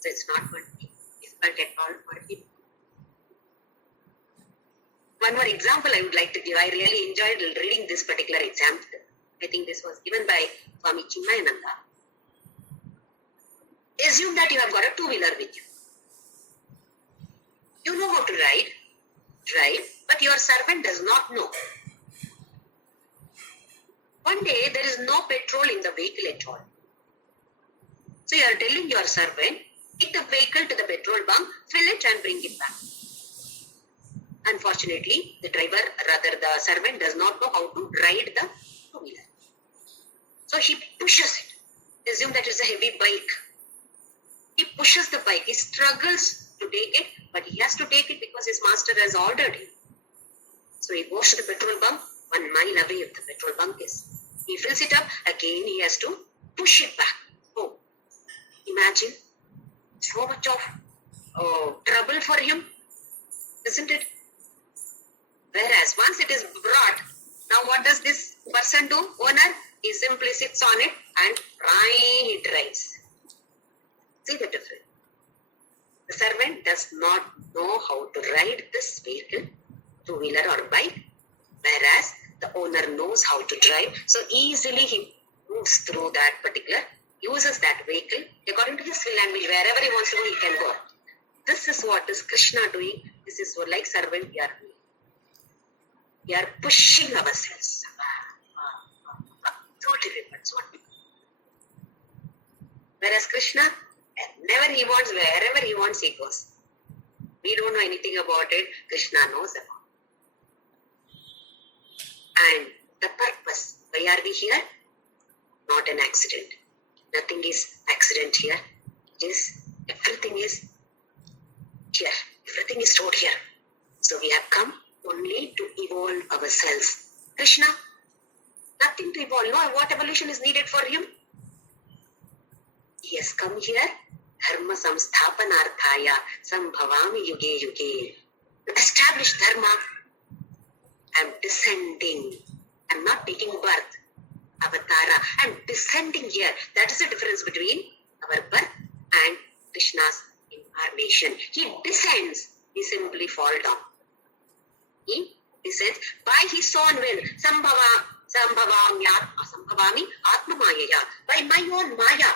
So it's not going to be difficult at all for him. One more example I would like to give. I really enjoyed reading this particular example. I think this was given by Swami Chinmayananda. Assume that you have got a two-wheeler with you. You know how to drive, but your servant does not know. One day, there is no petrol in the vehicle at all. So you are telling your servant, take the vehicle to the petrol bunk, fill it and bring it back. Unfortunately, the servant does not know how to ride the two-wheeler. So he pushes it. Assume that it's a heavy bike. He pushes the bike. He struggles to take it, but he has to take it because his master has ordered him. So he goes to the petrol bunk, 1 mile away if the petrol bunk is. He fills it up, again he has to push it back. Oh, imagine, so much of trouble for him, isn't it? Whereas once it is brought, now what does this person do, owner? He simply sits on it and he drives. See the difference. The servant does not know how to ride this vehicle, two-wheeler or bike, whereas the owner knows how to drive. So easily he moves through that particular, uses that vehicle according to his language. Wherever he wants to go, he can go. This is what is Krishna doing. This is what like servant we are doing. We are pushing ourselves. Totally different. Whereas Krishna, whenever he wants, wherever he wants, he goes. We don't know anything about it. Krishna knows about it. And the purpose, why are we here? Not an accident. Nothing is accident here. Everything is here. Everything is stored here. So we have come only to evolve ourselves. Krishna, nothing to evolve. No, what evolution is needed for him? He has come here. Dharma samsthapanarthaya sambhavami yuge yuge. To establish dharma, I am descending. I am not taking birth. Avatara. I am descending here. That is the difference between our birth and Krishna's incarnation. He descends. We simply fall down. He descends by his own will. Sambhavami atmamayaya. By my own maya.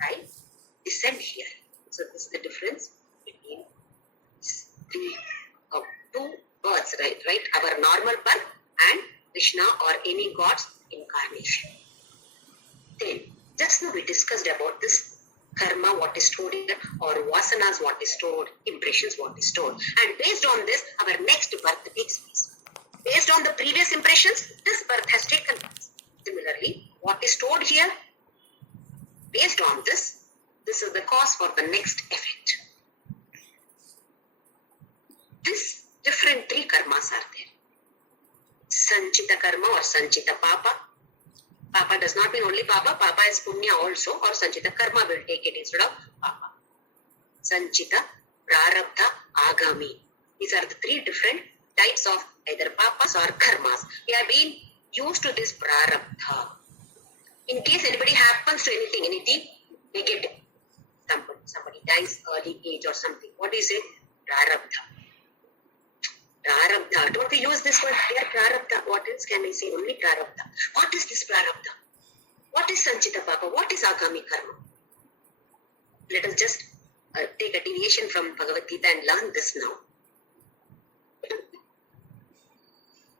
Right? Descend here. So this is the difference between two births, right? Our normal birth and Krishna or any god's incarnation. Then, just now we discussed about this karma, what is stored here, or vasanas, what is stored, impressions, what is stored. And based on this, our next birth takes place. Based on the previous impressions, this birth has taken place. Similarly, what is stored here, based on this is the cause for the next effect. These different 3 karmas are there. Sanchita karma or sanchita papa, Papa does not mean only Papa. Papa is Punya also, or Sanchita Karma will take it instead of Papa. Sanchita, Prarabdha, Agami. These are the three different types of either Papas or Karmas. We have been used to this Prarabdha. In case anybody happens to anything negative, somebody dies early age or something, what do you say? Prarabdha. Prarabdha. Don't we use this word here? Prarabdha. What else can I say? Only Prarabdha. What is this Prarabdha? What is Sanchita Papa? What is Agami Karma? Let us just take a deviation from Bhagavadgita and learn this now.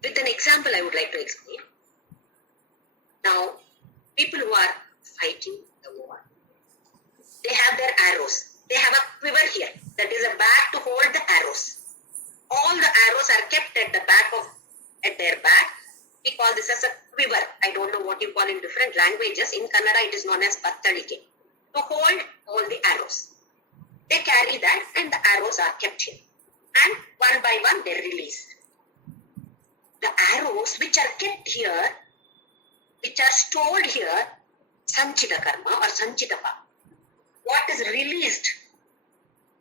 With an example, I would like to explain. Now, people who are fighting the war, they have their arrows. They have a quiver here. That is a bag to hold the arrows. All the arrows are kept at their back. We call this as a quiver. I don't know what you call in different languages. In Kannada, it is known as pattalike. To hold all the arrows. They carry that and the arrows are kept here. And one by one, they release. The arrows which are kept here, which are stored here, Sanchita Karma or Sanchita Papa. What is released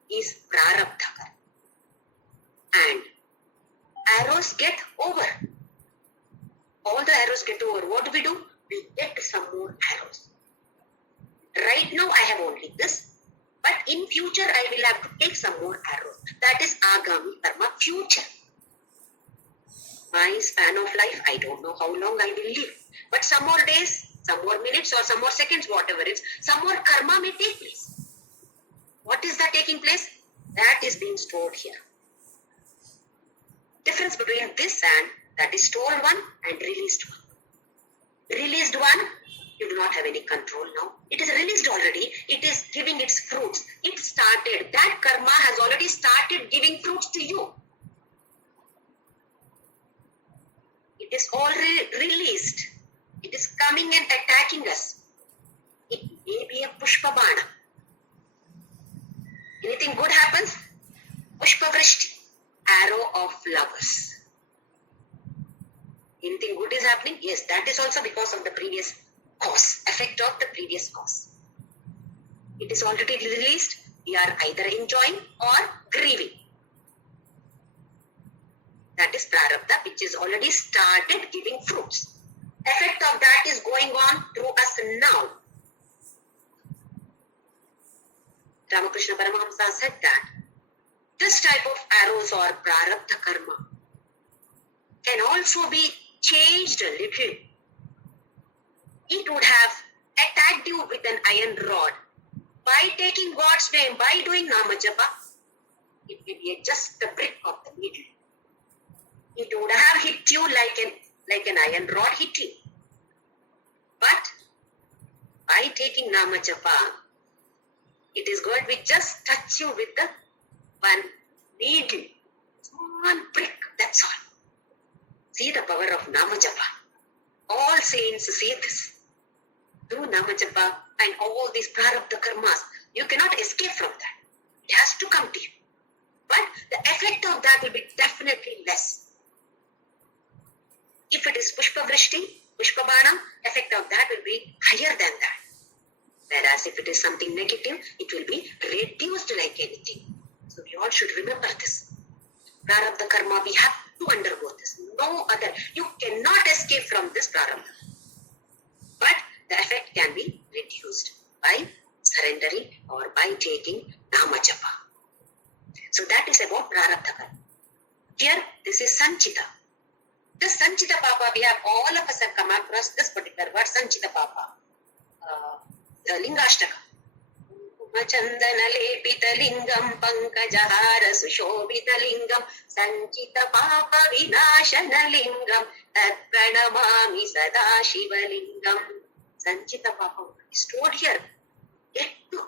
is Prarabdha Karma. And arrows get over. All the arrows get over. What do? We get some more arrows. Right now I have only this, but in future I will have to take some more arrows. That is Agami Karma, future. My span of life, I don't know how long I will live, but some more days, some more minutes or some more seconds, whatever it is, some more karma may take place. What is that taking place? That is being stored here. Difference between this and that is stored one and released one. Released one, you do not have any control now. It is released already. It is giving its fruits. It started. That karma has already started giving fruits to you. It is already released. It is coming and attacking us. It may be a Pushpa Bana. Anything good happens? Pushpa Vrishti, arrow of flowers. Anything good is happening? Yes, that is also because of the previous cause, effect of the previous cause. It is already released. We are either enjoying or grieving. That is Prarabdha, which is already started giving fruits. Effect of that is going on through us now. Ramakrishna Paramahamsa said that this type of arrows or Prarabdha Karma can also be changed a little. It would have attacked you with an iron rod. By taking God's name, by doing Namajapa, it will be just the brick of the needle. It would have hit you like an iron rod hit you. But by taking Namajapa, it is going to just touch you with the one needle, one brick, that's all. See the power of Namajapa. All saints say this. Do Namajapa and all these Prarabdha Karmas, you cannot escape from that. It has to come to you. But the effect of that will be definitely less. If it is Pushpa Vrishti, Pushpa Bana, effect of that will be higher than that. Whereas if it is something negative, it will be reduced like anything. So we all should remember this. Prarabdha Karma, we have to undergo this. No other. You cannot escape from this Prarabdha. But the effect can be reduced by surrendering or by taking Namajapa. So that is about Prarabdha Karma. Here, this is Sanchita. This Sanchita Papa, we have all of us have come across this particular word, Sanchita Papa. Lingashtaka. Chandana lepita lingam pankajahara sushobita lingam Sanchita Papa vinashana lingam tat pranamami sada shiva lingam. Sanchita Papa is stored here. Yet to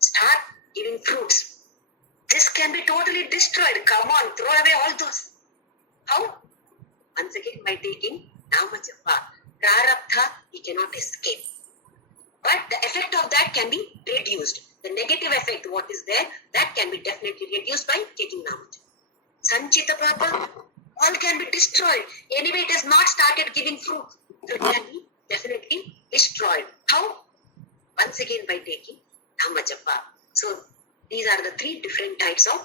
start giving fruits. This can be totally destroyed. Come on, throw away all those. How? Once again, by taking Namajapa. Prarabdha, we cannot escape. But the effect of that can be reduced. The negative effect, what is there, that can be definitely reduced by taking Namajapa. Sanchita Papa, all can be destroyed. Anyway, it has not started giving fruit. So it can be definitely destroyed. How? Once again by taking Namajapa. So these are the three different types of,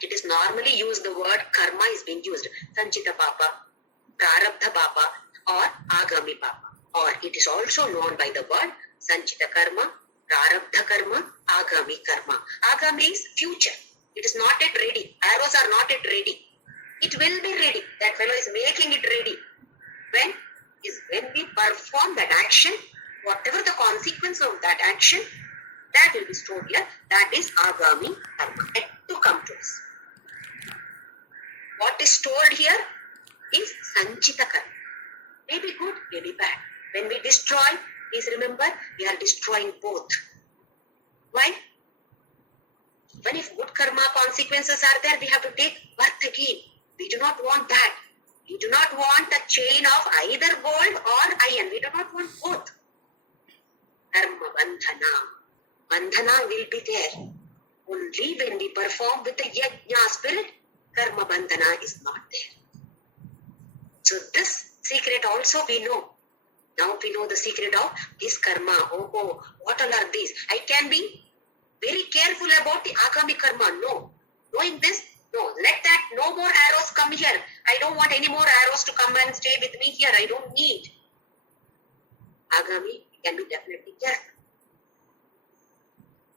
it is normally used, the word karma is being used. Sanchita Papa, Prarabdha Papa or Agami Papa. Or it is also known by the word Sanchita Karma, Prarabdha Karma, Agami Karma. Agami is future. It is not yet ready. Arrows are not yet ready. It will be ready. That fellow is making it ready. When we perform that action, whatever the consequence of that action, that will be stored here. That is Agami Karma, yet to come to us. What is stored here is Sanchita Karma. Maybe good, maybe bad. When we destroy, please remember, we are destroying both. Why? When if good karma consequences are there, we have to take birth again. We do not want that. We do not want a chain of either gold or iron. We do not want both. Karma bandhana. Bandhana will be there. Only when we perform with the yajna spirit, karma bandhana is not there. So this secret also we know. Now we know the secret of this karma. Oh, what all are these? I can be very careful about the agami karma. No. Knowing this, no. Let that, no more arrows come here. I don't want any more arrows to come and stay with me here. I don't need. Agami can be definitely careful.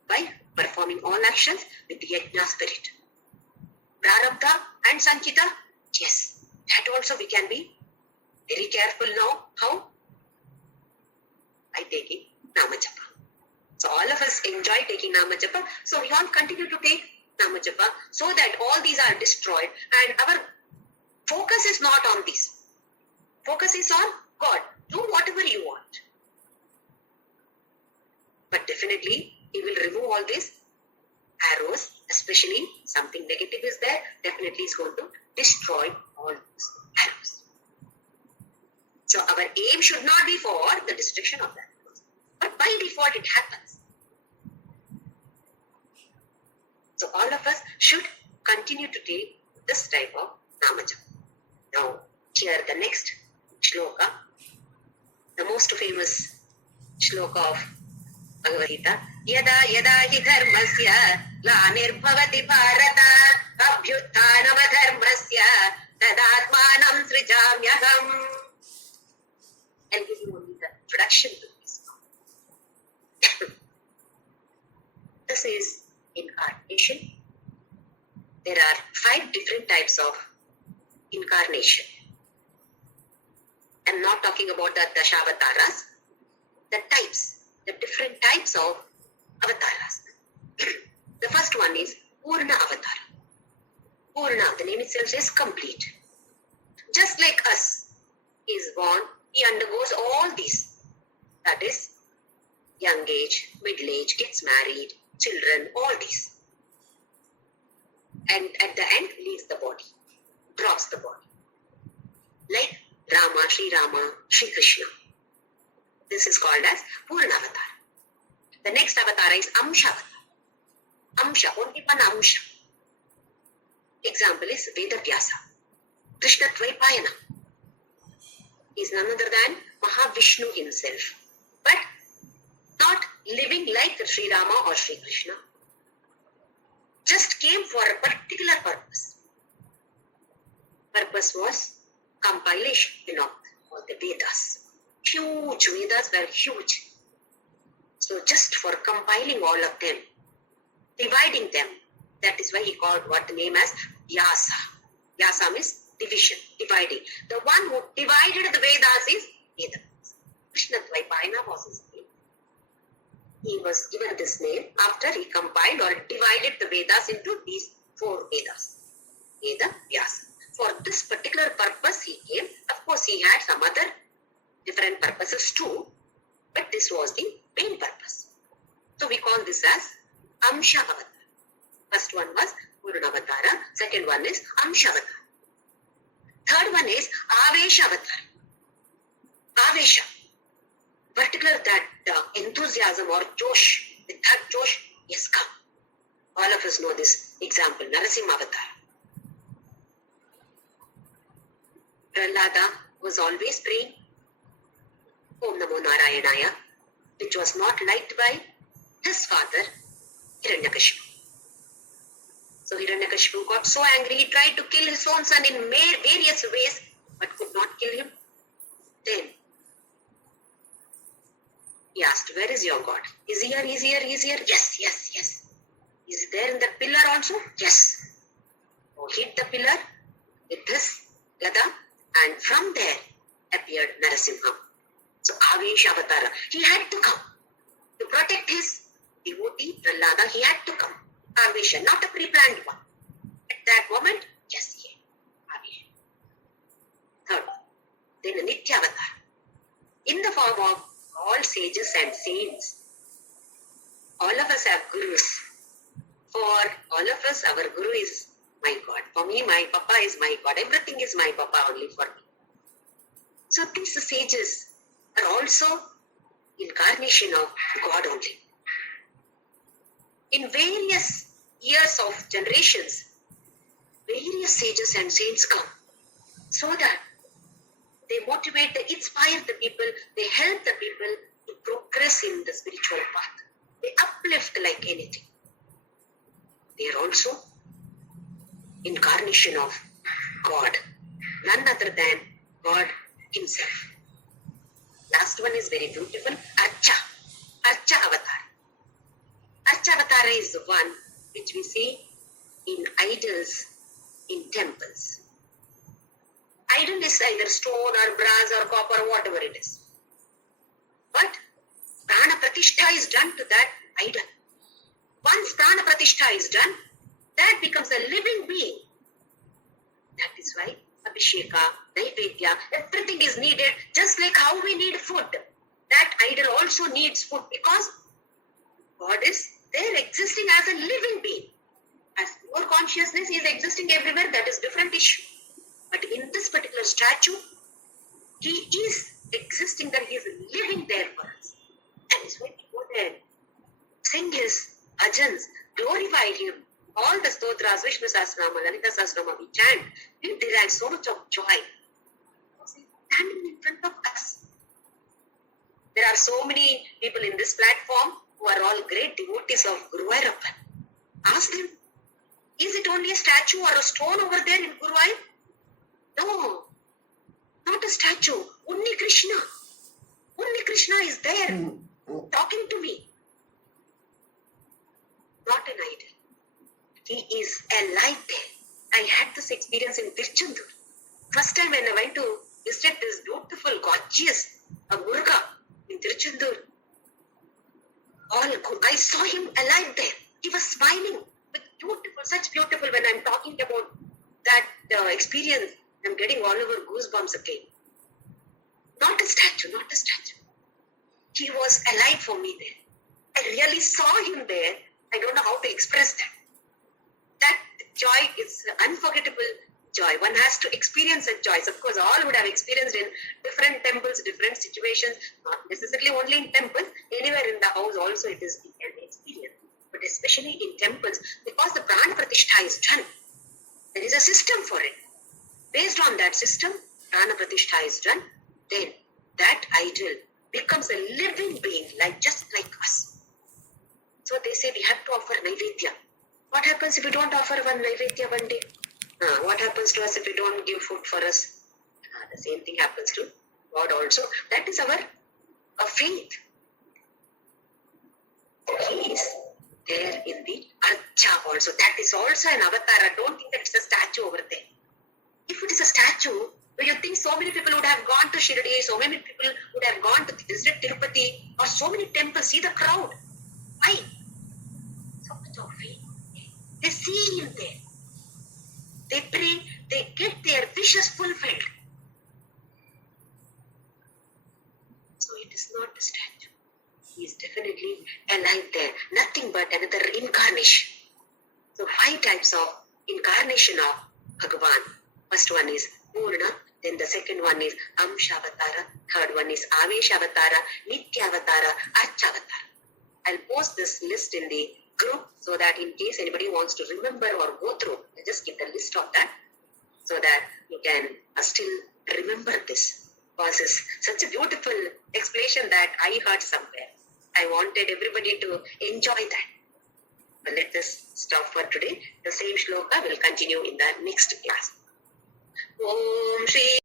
By performing all actions with the yajna spirit. Prarabdha and Sanchita, yes. That also we can be very careful now. How? By taking Namajapa. So all of us enjoy taking Namajapa. So we all continue to take Namajapa so that all these are destroyed and our focus is not on this. Focus is on God. Do whatever you want. But definitely He will remove all these arrows, especially something negative is there, definitely is going to destroy all these arrows. So our aim should not be for the destruction of that. But by default it happens. So all of us should continue to take this type of Namajapa. Now here the next Shloka, the most famous Shloka of Bhagavadgita. Yada yada hi dharmasya glanirbhavati bharata abhyutthanavadharmasya tadatmanam srijamyaham. I'll give you only the introduction to this. This is incarnation. There are 5 different types of incarnation. I'm not talking about the Dashavataras. The types, the different types of avatars. The first one is Purna Avatar. Purna, the name itself says complete. Just like us, he is born, he undergoes all these. That is, young age, middle age, gets married, children, all these. And at the end, leaves the body, drops the body. Like Rama, Sri Krishna. This is called as Purna Avatar. The next avatar is Amsha Avatar. Amsha, only one Amsha. Example is Vedavyasa. Krishna Dvaipayana. He is none other than Mahavishnu himself. But not living like Sri Rama or Sri Krishna. Just came for a particular purpose. Purpose was compilation of all the Vedas. Huge Vedas were huge. So just for compiling all of them, dividing them, that is why he called what the name as Vyasa. Vyasa means division, dividing. The one who divided the Vedas is Vedas. Krishna Dvaipayana was his name. He was given this name after he compiled or divided the Vedas into these 4 Vedas. Veda, Vyasa. For this particular purpose he came. Of course he had some other different purposes too, but this was the main purpose. So we call this as Amsha Avatar. First one was Purna Avatara. Second one is Amsha Avatar. Third one is Avesha Avatar. Avesha. Particular that enthusiasm or Josh. With that Josh, yes, come. All of us know this example. Narasimha Avatar. Prahlada was always praying. Om Namo Narayanaya, which was not liked by his father, Hiranyakashipu. So Hiranyakashipu got so angry, he tried to kill his own son in various ways, but could not kill him. Then he asked, where is your God? Is he here? Is he here? Is he here? Yes, yes, yes. Is he there in the pillar also? Yes. So hit the pillar with his gada, and from there appeared Narasimha. So Avesh Avatara. He had to come to protect his devotee Prahlada. He had to come. Avesha, not a pre-planned one. At that moment, yes, he Avesh. Third, then Nitya Avatar. In the form of all sages and saints. All of us have gurus. For all of us, our guru is my God. For me, my Papa is my God. Everything is my Papa only for me. So these sages are also incarnation of God only. In various years of generations, various sages and saints come so that they motivate, they inspire the people, they help the people to progress in the spiritual path. They uplift like anything. They are also incarnation of God, none other than God himself. Last one is very beautiful, Archa Avatar. Archa Avatar is the one which we see in idols in temples. Idol is either stone or brass or copper, whatever it is. But Prana Pratishtha is done to that idol. Once Prana Pratishtha is done, that becomes a living being. That is why Abhisheka, Naivedya, everything is needed, just like how we need food. That idol also needs food because God is there existing as a living being. As pure consciousness is existing everywhere, that is different issue. But in this particular statue, he is existing, that he is living there for us. And is when we go there, sing his bhajans, glorify him. All the stotras, Vishnu Sahasranama, Lalita Sahasranama, we chant, we derive so much of joy. Standing in front of us. There are so many people in this platform who are all great devotees of Guruvayurappan. Ask them, is it only a statue or a stone over there in Guruvayur? No, not a statue. Only Krishna. Only Krishna is there talking to me. Not an idol. He is alive there. I had this experience in Tirchandur. First time when I went to visit this beautiful, gorgeous Muruga in Tirchandur, I saw him alive there. He was smiling with beautiful, such beautiful. When I'm talking about that experience, I'm getting all over goosebumps again. Not a statue, not a statue. He was alive for me there. I really saw him there. I don't know how to express that. That joy is unforgettable joy. One has to experience that joy. Of course, all would have experienced in different temples, different situations, not necessarily only in temples, anywhere in the house also it is an experience. But especially in temples, because the Prana Pratishtha is done, there is a system for it. Based on that system, Prana Pratishtha is done, then that idol becomes a living being, just like us. So they say we have to offer Naivedya. What happens if we don't offer one Naivedya one day? What happens to us if we don't give food for us? The same thing happens to God also. That is our faith. He is there in the Archa also. That is also an avatar. Don't think that it's a statue over there. If it is a statue, you think so many people would have gone to Shirdi, so many people would have gone to visit Tirupati, or so many temples. See the crowd. Why? So much of faith. They see him there. They pray, they get their wishes fulfilled. So it is not a statue. He is definitely alive there. Nothing but another incarnation. So 5 types of incarnation of Bhagavan. First one is Purna, then the second one is Amshavatara, third one is Aveshavatara, Nityavatara, Archavatara. I'll post this list in the group so that in case anybody wants to remember or go through, just keep the list of that so that you can still remember this. causes. Such a beautiful explanation that I heard somewhere. I wanted everybody to enjoy that. But let us stop for today. The same shloka will continue in the next class. Om Shri